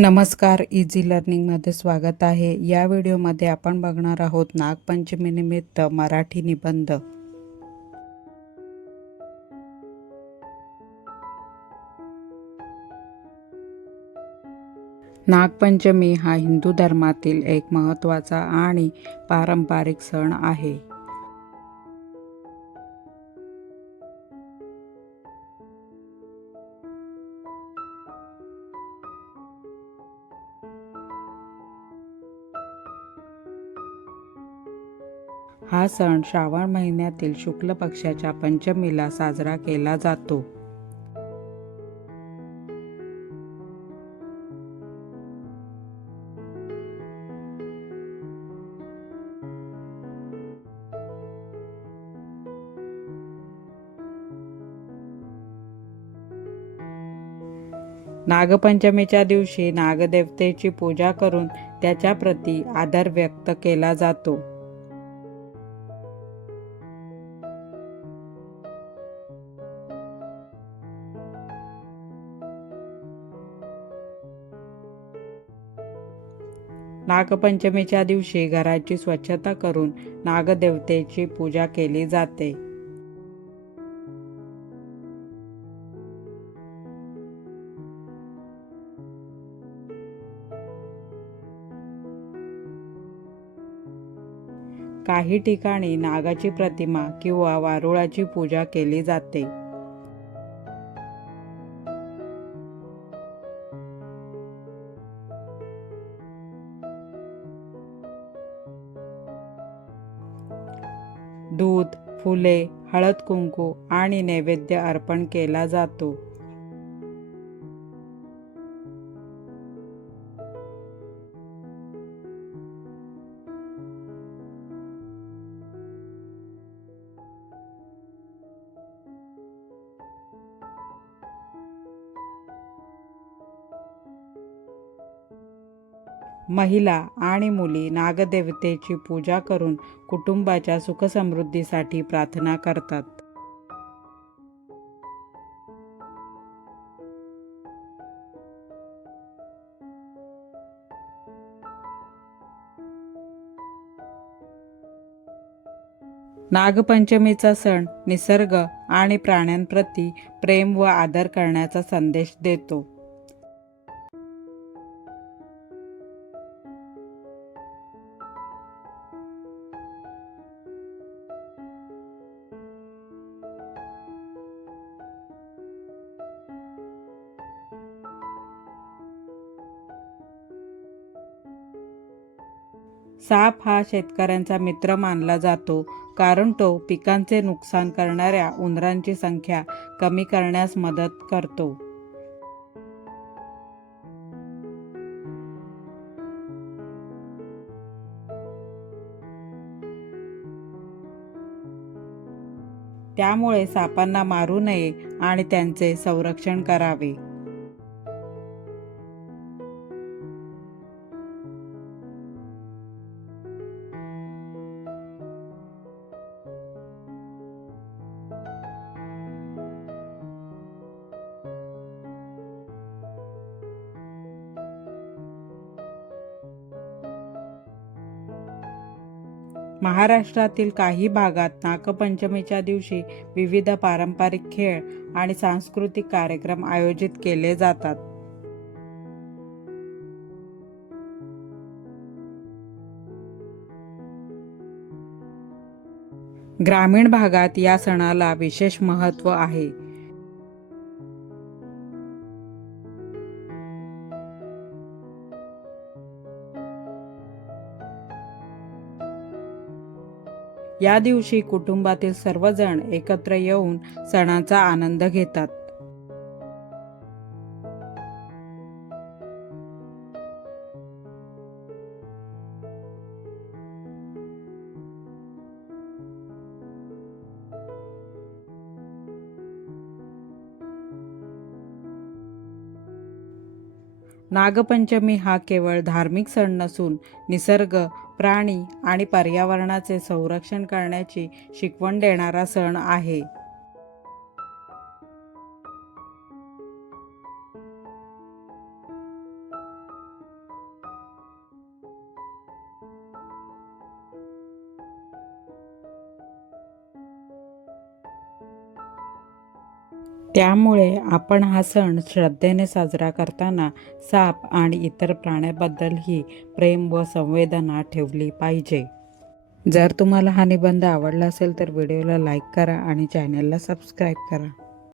नमस्कार, इझी लर्निंगमध्ये स्वागत आहे. या व्हिडिओमध्ये आपण बघणार आहोत नागपंचमीनिमित्त मराठी निबंध. नागपंचमी हा हिंदू धर्मातील एक महत्त्वाचा आणि पारंपरिक सण आहे. हा सण श्रावण महिन्यातील शुक्ल पक्षाच्या पंचमीला साजरा केला जातो. नागपंचमीच्या दिवशी नागदेवतेची पूजा करून त्याच्या प्रती आदर व्यक्त केला जातो. नागपंचमीच्या दिवशी घराची स्वच्छता करून नागदेवतेची पूजा केली जाते. काही ठिकाणी नागाची प्रतिमा किंवा वारुळाची पूजा केली जाते. दूध, फुले, हळद कुंकू आणि नैवेद्य अर्पण केला जातो. महिला आणि मुली नागदेवतेची पूजा करून कुटुंबाच्या सुखसमृद्धीसाठी प्रार्थना करतात. नागपंचमीचा सण निसर्ग आणि प्राण्यांप्रती प्रेम व आदर करण्याचा संदेश देतो. साप हा शेतकऱ्यांचा मित्र मानला जातो, कारण तो पिकांचे नुकसान करणाऱ्या उंदरांची संख्या कमी करण्यास मदत करतो. त्यामुळे सापांना मारू नये आणि त्यांचे संरक्षण करावे. महाराष्ट्रातील काही भागात नागपंचमीच्या दिवशी विविध पारंपरिक खेळ आणि सांस्कृतिक कार्यक्रम आयोजित केले जातात. ग्रामीण भागात या सणाला विशेष महत्त्व आहे. या दिवशी कुटुंबातील सर्वजण एकत्र येऊन सणाचा आनंद घेतात. नागपंचमी हा केवळ धार्मिक सण नसून निसर्ग, प्राणी आणि पर्यावरणाचे संरक्षण करण्याची शिकवण देणारा सण आहे. त्यामुळे आपण हा सण श्रद्धेने साजरा करताना साप आणि इतर प्राण्याबद्दलही प्रेम व संवेदना ठेवली पाहिजे. जर तुम्हाला हा निबंध आवडला असेल तर व्हिडिओला लाईक करा आणि चॅनलला सबस्क्राईब करा.